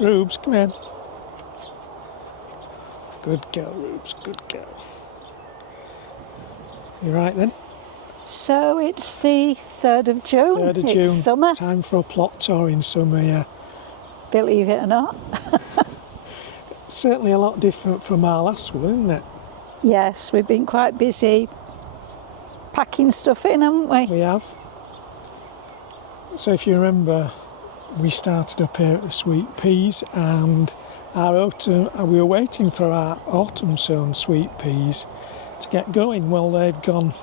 Rubes, come here. Good girl, Rubes, good girl. You right then? So it's the 3rd of June. 3rd of it's June. Summer. Time for a plot tour in summer, yeah. Believe it or not. Certainly a lot different from our last one, isn't it? Yes, we've been quite busy packing stuff in, haven't we? We have. So if you remember, we started up here at the sweet peas, and we were waiting for our autumn sown sweet peas to get going. Well, they've gone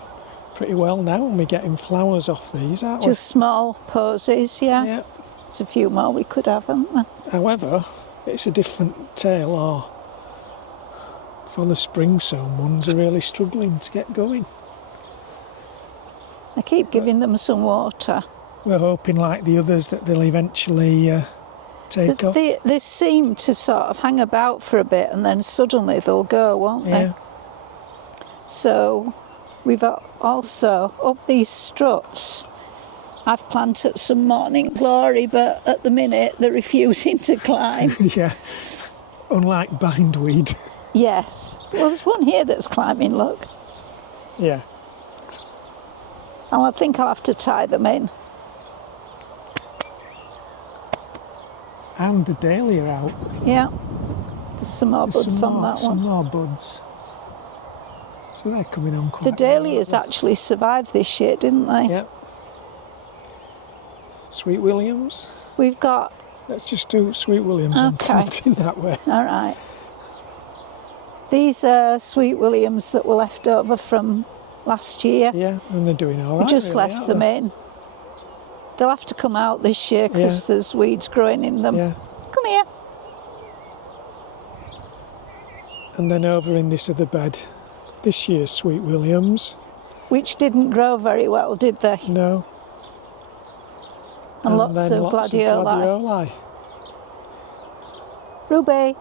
pretty well now, and we're getting flowers off these, aren't we? Just small posies, yeah. Yeah. There's a few more we could have, haven't there? However, it's a different tale, for the spring sown ones are really struggling to get going. I keep giving them some water. We're hoping, like the others, that they'll eventually take off. They seem to sort of hang about for a bit and then suddenly they'll go, won't they? Yeah. So we've also, up these struts, I've planted some morning glory, but at the minute they're refusing to climb. Yeah, unlike bindweed. Yes. Well, there's one here that's climbing, look. Yeah. And I think I'll have to tie them in. And the dahlia out. Yeah. There's some more buds on that Some one. more buds. So they're coming on quite The well, dahlias aren't actually survived this year, didn't they? they? Yeah. Sweet Williams. We've got... Let's just do Sweet Williams and Okay. planting that way. All right. These are Sweet Williams that were left over from last year. Yeah, and they're doing all We right. just really, left aren't them they? in. They'll have to come out this year because there's weeds growing in them. Yeah. Come here. And then over in this other bed, this year's Sweet Williams. Which didn't grow very well, did they? No. And lots then of gladioli. Ruby.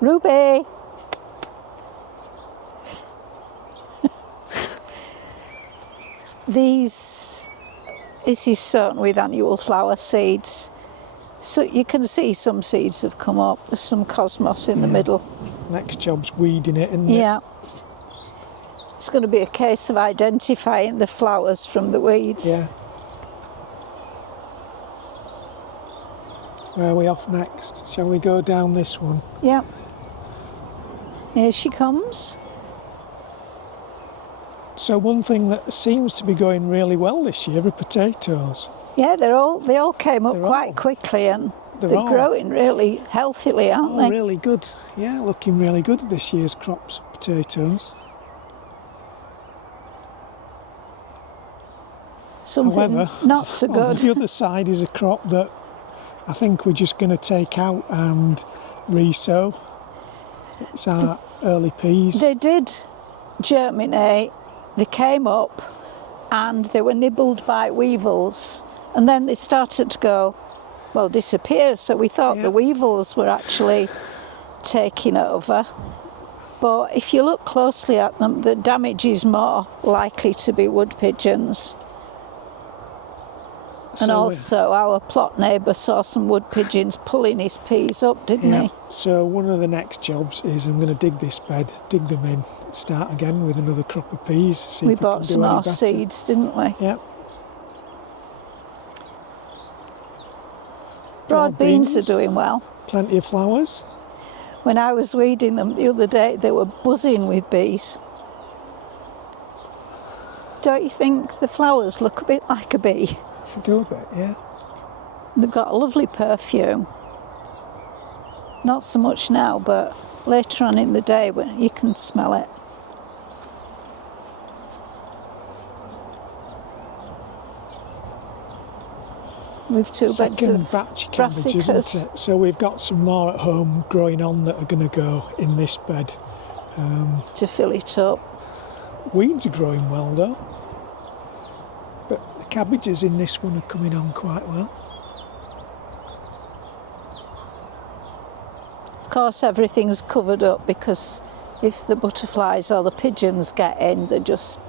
Ruby. This is sown with annual flower seeds. So you can see some seeds have come up. There's some cosmos in the middle. Next job's weeding it, isn't it? Yeah. It's going to be a case of identifying the flowers from the weeds. Yeah. Where are we off next? Shall we go down this one? Yeah. Here she comes. So one thing that seems to be going really well this year are potatoes. Yeah, they all came up They're quite all- quickly and they're they're all- growing really healthily, aren't Oh, they? really good. Yeah, looking really good this year's crops of potatoes. Something However, not so on good. the other side is a crop that I think we're just going to take out and re-sow. It's our early peas. They did germinate, they came up and they were nibbled by weevils and then they started to disappear. So we thought Yeah. the weevils were actually taking over. But if you look closely at them, the damage is more likely to be wood pigeons. And So, also our plot neighbour saw some wood pigeons pulling his peas up, didn't yeah. he? So one of the next jobs is I'm going to dig this bed, dig them in, start again with another crop of peas. See We if can bought do some any more better. seeds, didn't we? Yeah. Broad beans are doing well. Plenty of flowers. When I was weeding them the other day, they were buzzing with bees. Don't you think the flowers look a bit like a bee? Should do a bit, yeah. They've got a lovely perfume. Not so much now, but later on in the day when you can smell it. We've two beds Second of batch of cabbage, isn't brassicas. it? So we've got some more at home growing on that are going to go in this bed. To fill it up. Weeds are growing well though. But the cabbages in this one are coming on quite well. Of course, everything's covered up because if the butterflies or the pigeons get in, they just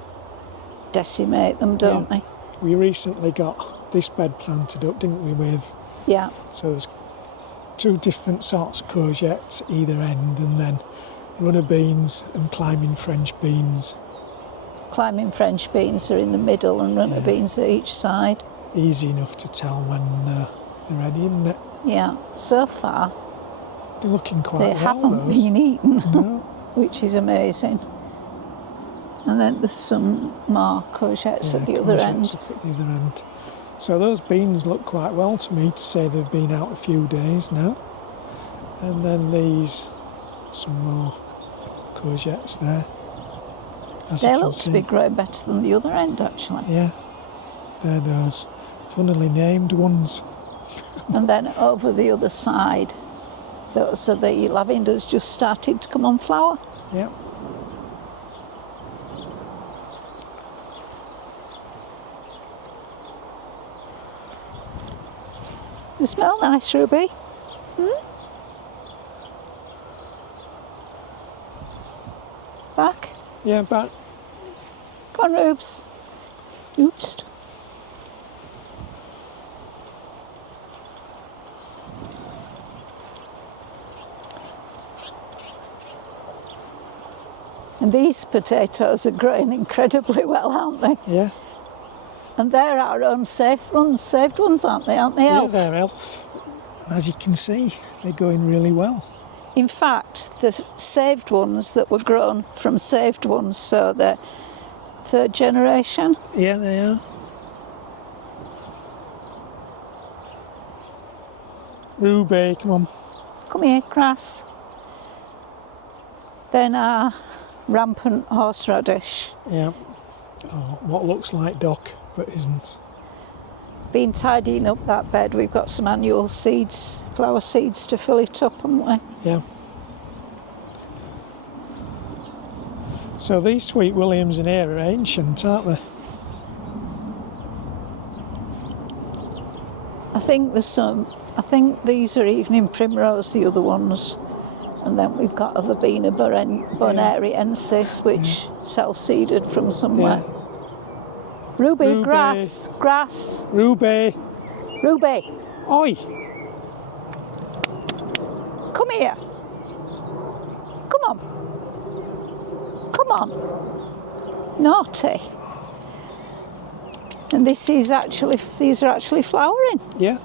decimate them, don't Yeah. they? We recently got this bed planted up, didn't we, with... Yeah. So there's two different sorts of courgettes either end, and then runner beans and climbing French beans. Climbing French beans are in the middle and runner beans at each side. Easy enough to tell when they're ready, isn't it? Yeah, so far They're looking quite they well, haven't those. been eaten, No. which is amazing. And then there's some more courgettes at the other courgettes end. up at the other end. So those beans look quite well to me to say they've been out a few days now. And then these, some more courgettes there. As They you can look to see. be growing better than the other end, actually. Yeah, they're those funnily named ones. And then over the other side, those are the lavenders just started to come on flower. Yeah. They smell nice, Ruby. Back. Yeah, but Come on, Rubes. Oops. And these potatoes are growing incredibly well, aren't they? yeah. And they're our own saved ones, aren't they? Aren't they, Yeah, Elf? they're elf. As you can see, they're going really well. In fact, the saved ones that were grown from saved ones, so they're third generation. Yeah, they are. Ruby, come on. Come here, grass. Then our rampant horseradish. Yeah. Oh, what looks like dock, but isn't. Been tidying up that bed. We've got some annual seeds, flower seeds to fill it up, haven't we? Yeah. So these sweet williams in here are ancient, aren't they? I think there's some. I think these are evening primrose, the other ones. And then we've got a verbena bonariensis, which self-seeded from somewhere. Yeah. Ruby, Ruby. grass. Ruby. Ruby, Oi! come here. Come on. Naughty. And these are actually flowering. Yeah.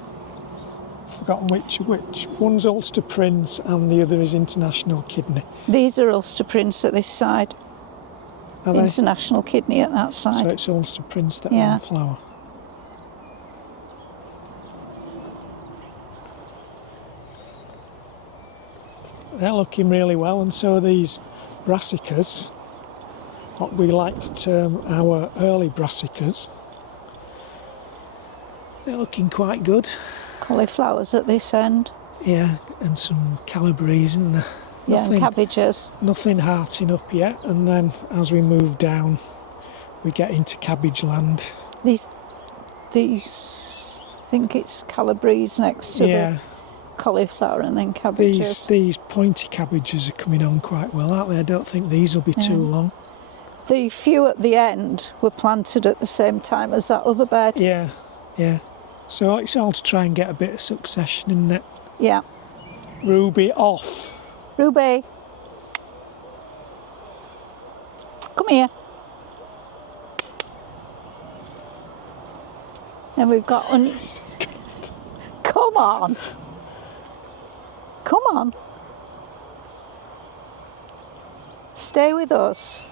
Forgotten which are which. One's Ulster Prince and the other is International Kidney. These are Ulster Prince at this side. Are they? International Kidney at that side. So it's Ulster Prince that are Yeah. on flower. They're looking really well, and so are these brassicas, what we like to term our early brassicas. They're looking quite good. Cauliflowers at this end. Yeah, and some calabrese and Yeah, and cabbages. nothing hearting up yet, and then as we move down we get into cabbage land. These, I think it's calabrese next to Yeah, the cauliflower, and then cabbages. these pointy cabbages are coming on quite well, aren't they? I don't think these will be too long. The few at the end were planted at the same time as that other bed. Yeah, yeah. So it's all to try and get a bit of succession in it. Yeah. Ruby off. Ruby, come here. And we've got Come on. Come on. Stay with us.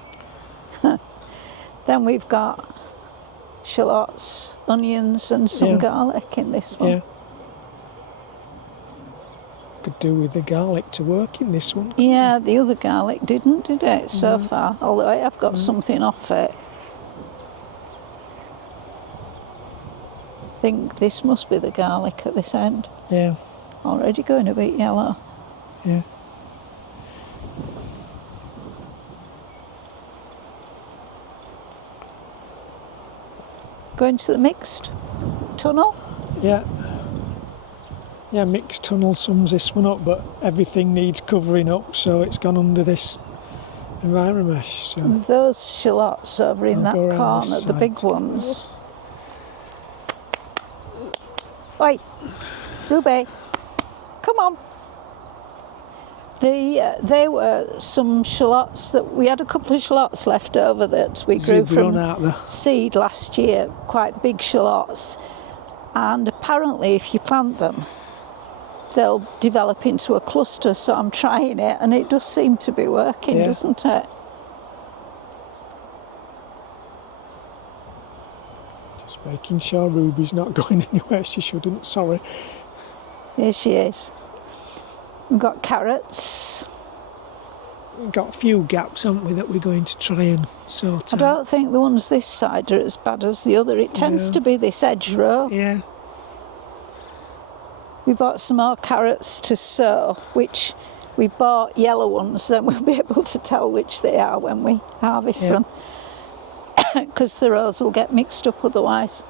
Then we've got shallots, onions and some garlic in this one. Yeah. Could do with the garlic to work in this one. Yeah, the other garlic did it so far? Although I have got something off it. I think this must be the garlic at this end. Yeah, Already going a bit yellow. yeah. Going to the mixed tunnel. Yeah. Yeah, mixed tunnel sums this one up, but everything needs covering up, so it's gone under this environmesh. So Those shallots over in I'll go that around this corner, the side big to ones. Oi, Ruby, Come on. They were some shallots that we had a couple of shallots left over that we grew from seed last year, quite big shallots. And apparently if you plant them, they'll develop into a cluster, so I'm trying it and it does seem to be working, doesn't it? Just making sure Ruby's not going anywhere she shouldn't, sorry. Here she is. We've got carrots. We've got a few gaps, haven't we, that we're going to try and sort out. I don't think the ones this side are as bad as the other. It tends to be this edge row. Yeah. We bought some more carrots to sow, which we bought yellow ones, then we'll be able to tell which they are when we harvest them. Because the rows will get mixed up otherwise.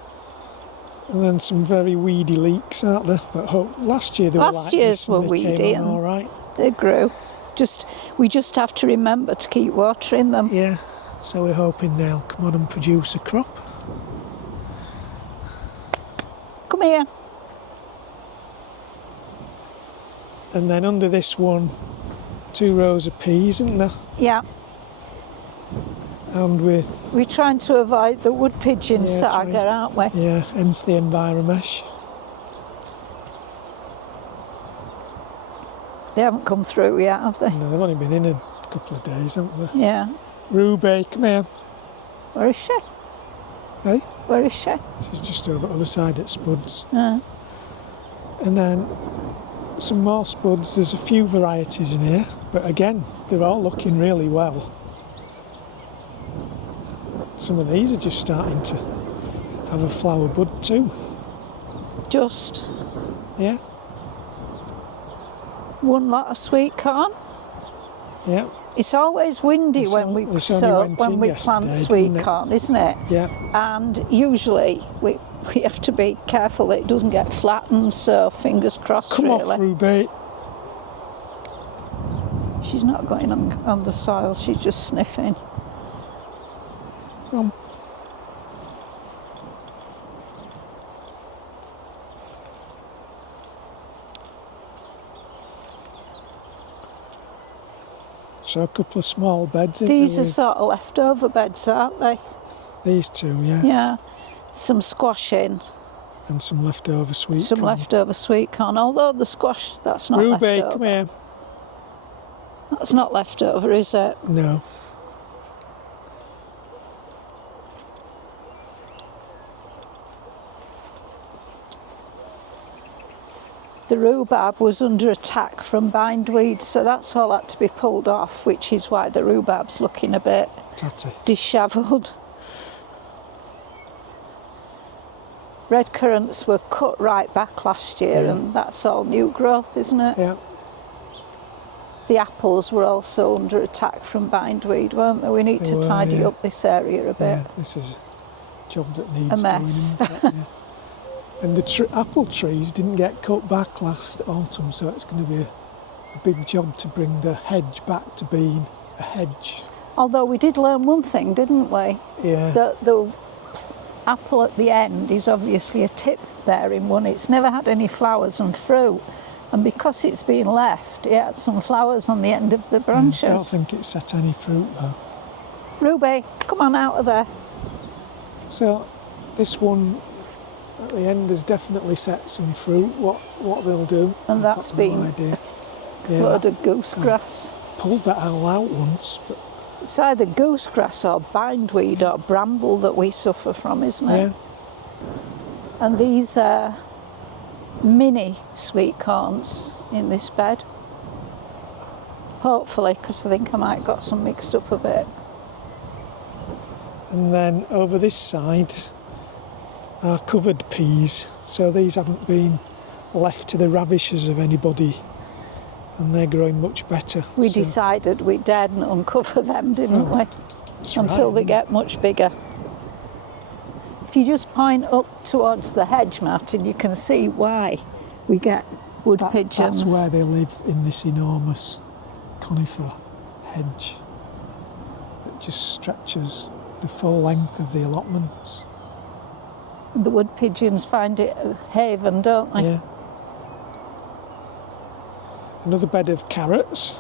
And then some very weedy leeks, aren't there? But last year they were like this. Last year's were weedy and all right. They grew. We just have to remember to keep watering them. Yeah, so we're hoping they'll come on and produce a crop. Come here. And then under this one, 2 rows of peas, isn't there? Yeah. And we're trying to avoid the wood pigeon saga, aren't we? Yeah, hence the enviromesh. They haven't come through yet, have they? No, they've only been in a couple of days, haven't they? Yeah. Ruby, come here. Where is she? Hey? Where is she? She's just over the other side at Spuds. Yeah. And then some more Spuds. There's a few varieties in here, but again, they're all looking really well. Some of these are just starting to have a flower bud too. Just? Yeah. One lot of sweet corn. Yeah. It's always windy when we plant sweet corn, isn't it? Yeah. And usually we have to be careful that it doesn't get flattened, so fingers crossed. Come really. off, Ruby. She's not going on the soil, she's just sniffing. So a couple of small beds. These are sort of leftover beds, aren't they? These two, yeah. Yeah. Some squash in. And some leftover sweet corn. Some leftover sweet corn. Although the squash, that's not Ruby, leftover. come here. That's not leftover, is it? No. The rhubarb was under attack from bindweed, so that's all had to be pulled off, which is why the rhubarb's looking a bit dishevelled. Red currants were cut right back last year, and that's all new growth, isn't it? Yeah. The apples were also under attack from bindweed, weren't they? We need to tidy up this area a bit. Yeah, this is a job that needs a mess. doing. And the apple trees didn't get cut back last autumn, so it's going to be a big job to bring the hedge back to being a hedge. Although we did learn one thing, didn't we? Yeah. That the apple at the end is obviously a tip-bearing one. It's never had any flowers and fruit. And because it's been left, it had some flowers on the end of the branches. I don't think it set any fruit though. Ruby, come on out of there. So this one at the end has definitely set some fruit. What they'll do. And that's been a load of goosegrass. Pulled that all out once, but it's either goosegrass or bindweed or bramble that we suffer from, isn't it? Yeah. And these are mini sweet corns in this bed. Hopefully, because I think I might have got some mixed up a bit. And then over this side are covered peas, so these haven't been left to the ravishes of anybody, and they're growing much better. We decided we daren't uncover them, didn't we? Until they get much bigger. If you just point up towards the hedge, Martin, you can see why we get wood pigeons. That's where they live, in this enormous conifer hedge that just stretches the full length of the allotments. The wood pigeons find it a haven, don't they? Yeah. Another bed of carrots.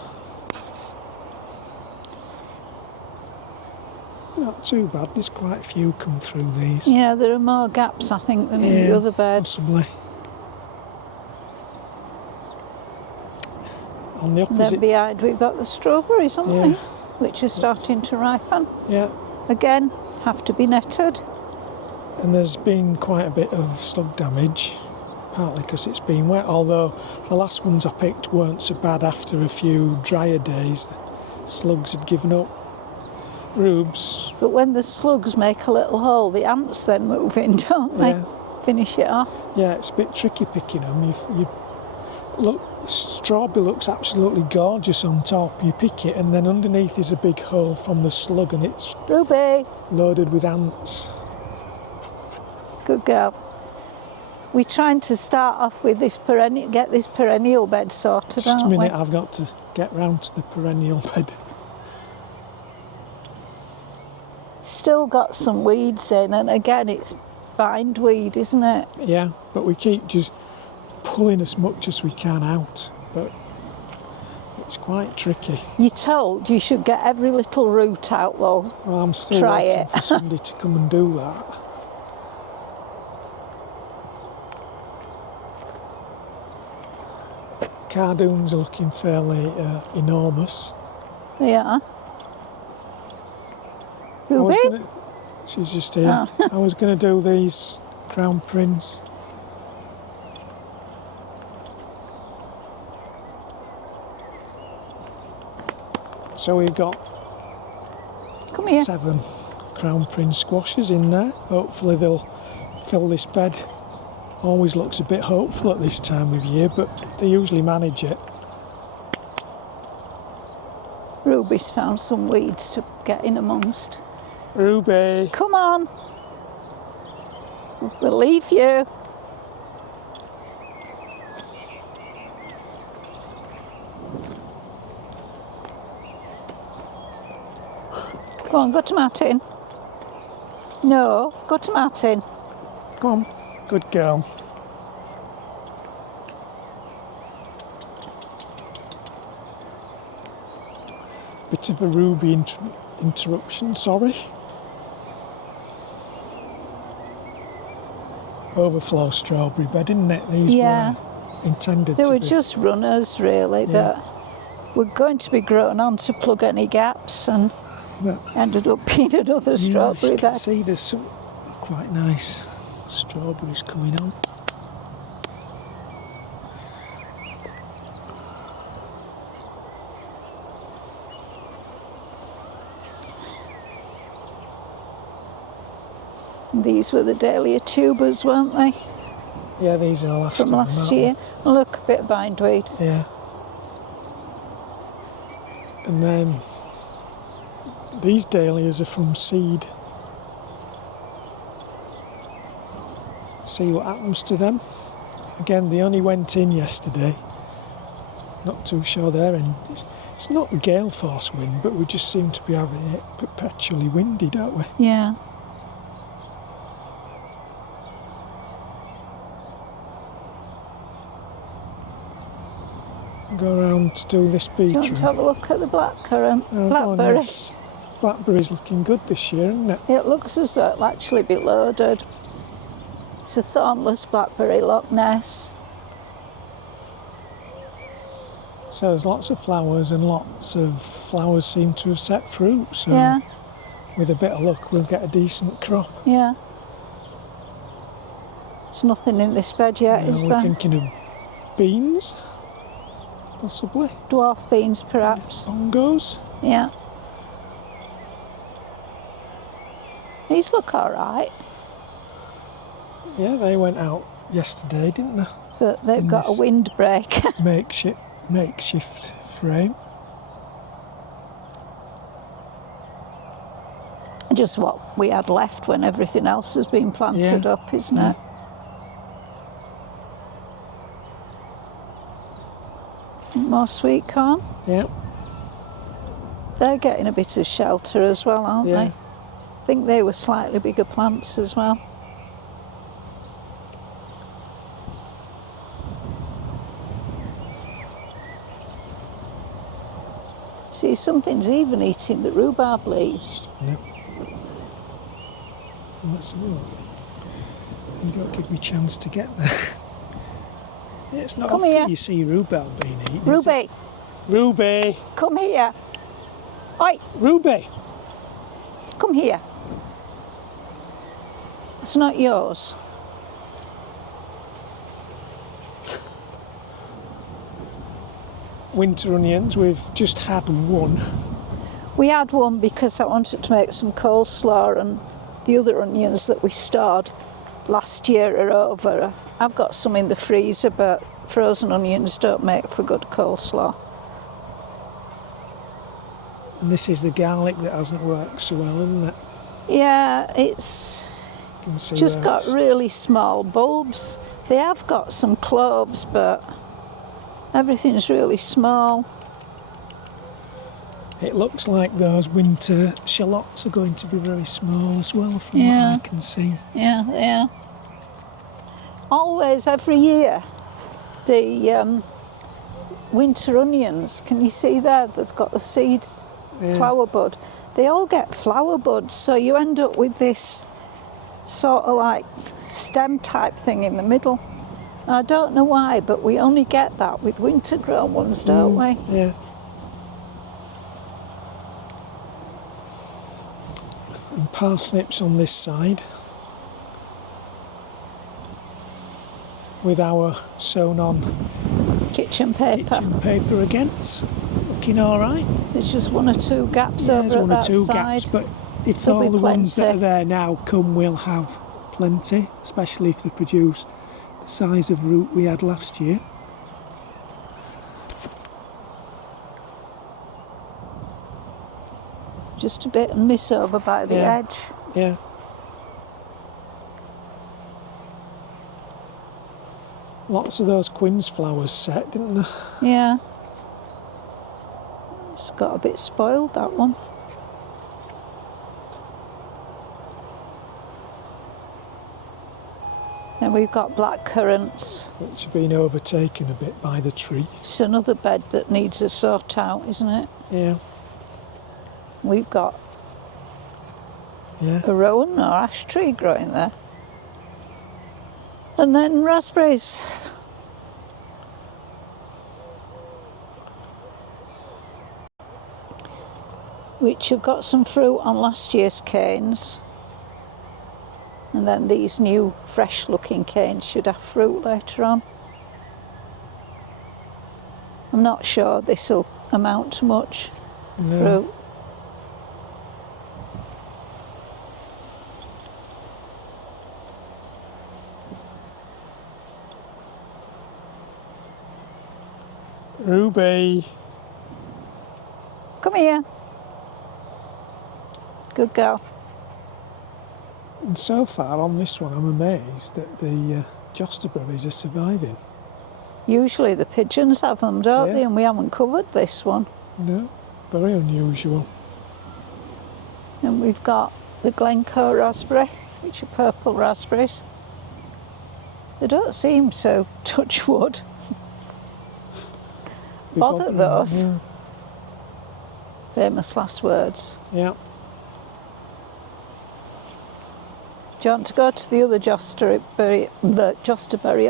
Not too bad, there's quite a few come through these. Yeah, there are more gaps, I think, than in the other bed. Possibly. On the opposite... Then behind we've got the strawberries, haven't we? Which are starting to ripen. Yeah. Again, have to be netted. And there's been quite a bit of slug damage, partly because it's been wet, although the last ones I picked weren't so bad after a few drier days. The slugs had given up. Rubes. But when the slugs make a little hole, the ants then move in, don't they? Yeah. Finish it off. Yeah, it's a bit tricky picking them. You look, strawberry looks absolutely gorgeous on top. You pick it, and then underneath is a big hole from the slug, and it's Ruby, loaded with ants. good girl. We're trying to start off with this perennial, get this perennial bed sorted, Just a aren't minute, we? I've got to get round to the perennial bed. Still got some weeds in, and again, it's bindweed, isn't it? Yeah, but we keep just pulling as much as we can out, but it's quite tricky. You're told you should get every little root out, though. Well, I'm still Try waiting it. for somebody to come and do that. Cardoons are looking fairly enormous. Yeah. Ruby? She's just here. Oh. I was going to do these crown prince. So we've got Come here. 7 crown prince squashes in there. Hopefully they'll fill this bed. Always looks a bit hopeful at this time of year, but they usually manage it. Ruby's found some weeds to get in amongst. Ruby! Come on. We'll leave you. Go on, go to Martin. No, go to Martin. Come on, good girl. Bit of a Ruby interruption, sorry. Overflow strawberry bed, isn't it? These Yeah. were intended They to were be. just runners, really, that were going to be grown on to plug any gaps, and But ended up being another strawberry you can bed. see there's some quite nice strawberries coming on. These were the dahlia tubers, weren't they? Yeah, these are the last From of them, last aren't year. Look, a bit of bindweed. they? Yeah. And then these dahlias are from seed. See what happens to them. Again, they only went in yesterday. Not too sure they're in. It's not a gale force wind, but we just seem to be having it perpetually windy, don't we? Yeah. Go around to do this Do you want beetroot. to have a look at the blackcurrant? Go on, Blackberry. yes. Blackberry's looking good this year, isn't it? It looks as though it'll actually be loaded. It's a thornless blackberry, Loch Ness. So there's lots of flowers, and lots of flowers seem to have set fruit. So Yeah, with a bit of luck, we'll get a decent crop. yeah. There's nothing in this bed yet, is We're there? thinking of beans, possibly. Dwarf beans, perhaps. Bongos. Yeah. These look all right, Yeah, they went out yesterday, didn't they? but they've In got a this- windbreak. Makeshift frame. Just what we had left when everything else has been planted Yeah. up, isn't it? More sweet corn. Yeah, They're getting a bit of shelter as well, aren't yeah. they? I think they were slightly bigger plants as well. See, something's even eating the rhubarb leaves. No. Let's have a look. You don't give me a chance to get there. It's not Come often here. you see rhubarb being eaten. Ruby, Ruby! come here. Oi, Ruby! come here. It's not yours. Winter onions, we've just had one. We had one because I wanted to make some coleslaw, and the other onions that we stored last year are over. I've got some in the freezer, but frozen onions don't make for good coleslaw. And this is the garlic that hasn't worked so well, isn't it? Yeah, it's You can see just where got it's- really small bulbs. They have got some cloves, but everything's really small. It looks like those winter shallots are going to be very small as well, from Yeah. what I can see. Yeah, yeah. Always, every year, the winter onions, can you see there? They've got the seed Yeah. flower bud. They all get flower buds, so you end up with this sort of like stem type thing in the middle. I don't know why, but we only get that with winter grown ones, don't we? Yeah. And parsnips on this side, with our sewn on Kitchen paper. kitchen paper against. Looking all right. There's just one or two gaps Yeah, over there's at one or that two side. gaps, but if There'll all be the ones that plenty. are there now come, we'll have plenty, especially if they produce the size of root we had last year. Just a bit of miss over by the Yeah. edge. Yeah. Lots of those quince flowers set, didn't they? Yeah. It's got a bit spoiled, that one. Then we've got black currants. Which have been overtaken a bit by the tree. It's another bed that needs a sort out, isn't it? Yeah. We've got Yeah. a rowan or ash tree growing there. And then raspberries. Which have got some fruit on last year's canes. And then these new fresh looking canes should have fruit later on. I'm not sure this will amount to much No. fruit. Ruby. Come here. Good girl. And so far on this one, I'm amazed that the josterberries are surviving. Usually the pigeons have them, don't Yeah. they? And we haven't covered this one. No, very unusual. And we've got the Glencoe raspberry, which are purple raspberries. They don't seem to touch wood. Bother those. Yeah. Famous last words. Yeah. Do you want to go to the other josterberry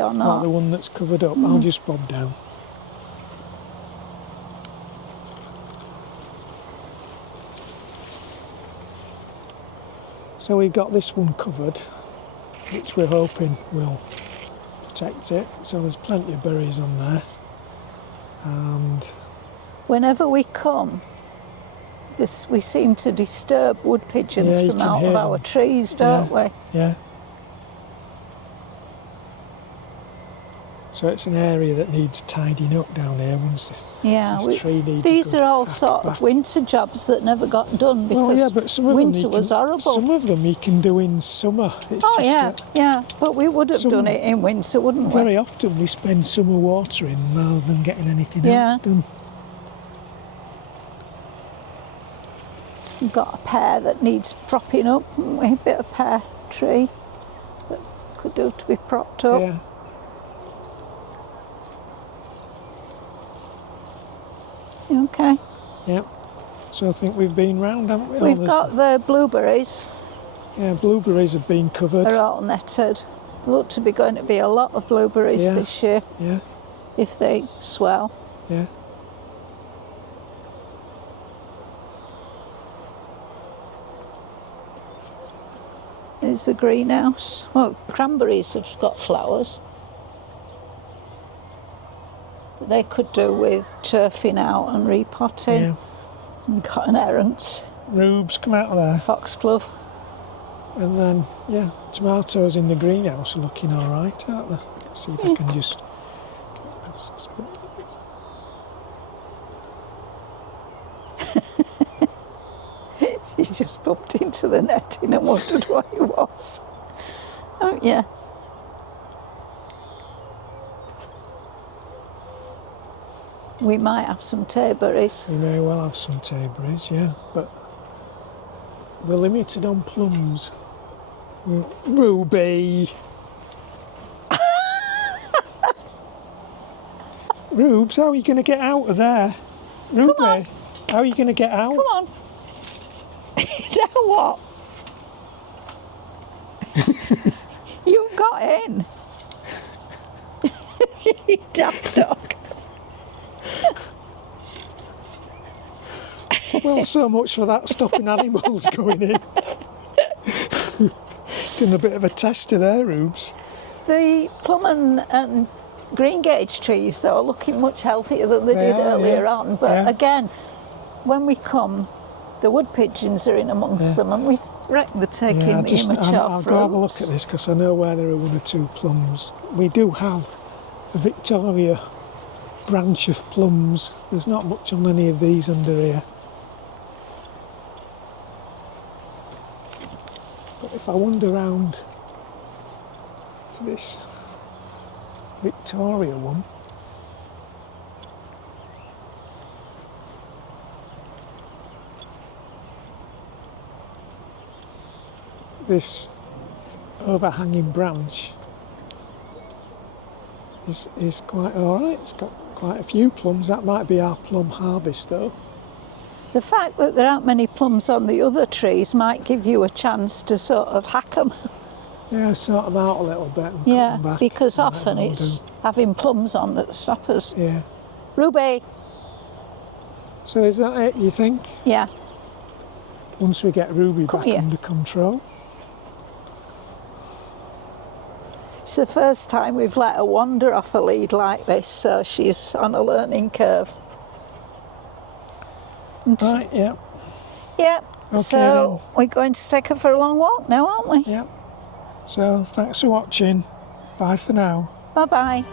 or Not not? the one that's covered up. I'll just bob down. So we've got this one covered, which we're hoping will protect it. So there's plenty of berries on there. And Whenever we come, we seem to disturb wood pigeons Yeah, you from can out hear of our them. trees, don't Yeah. we? yeah. So it's an area that needs tidying up down here once Yeah, this tree needs a these good are all hack sort back. of winter jobs that never got done because Well, yeah, but some of winter them was horrible. Some of them you can do in summer. It's Oh just yeah, that yeah, but we would have some- done it in winter, wouldn't we? very often we spend summer watering rather than getting anything Yeah. else done. We've got a pear that needs propping up, haven't we? A bit of pear tree that could do to be propped up. Yeah. Okay. Yeah. So I think we've been round, haven't we? We've got the blueberries. Yeah, blueberries have been covered. They're all netted. Look to be going to be a lot of blueberries this year. Yeah. If they swell. Yeah. There's the greenhouse. Well, cranberries have got flowers. They could do with turfing out and repotting. Yeah. And cotton errands. Rubes, come out of there. Foxglove. And then, yeah, tomatoes in the greenhouse are looking all right, aren't they? Let's see if I can just get past this bit. She's just bumped into the netting and wondered what it was. Haven't you? We might have some tayberries. We may well have some tayberries, yeah, but we're limited on plums. Ruby! Rubes, how are you going to get out of there? Ruby, how are you going to get out? Come on. Now what? You got in. You daft dog. Well, so much for that stopping animals going in. Doing a bit of a tester there, Rubes. The plum and green gauge trees, though, are looking much healthier than they did earlier on. But again, when we come, the wood pigeons are in amongst them, and we reckon they're taking the immature I'll go have a look at this because I know where there are one or two plums. We do have a Victoria branch of plums. There's not much on any of these under here. But if I wander round to this Victoria one, this overhanging branch is quite alright. It's got quite a few plums. That might be our plum harvest though. The fact that there aren't many plums on the other trees might give you a chance to sort of hack them. Yeah, sort them out a little bit and cut them back. Because often it's having plums on that stop us. Yeah. Ruby! So is that it, you think? Yeah. Once we get Ruby back here. under control. It's the first time we've let her wander off a lead like this, so she's on a learning curve. Right, yeah. Yep. Okay, so we're going to take her for a long walk now, aren't we? Yep. So thanks for watching. Bye for now. Bye-bye.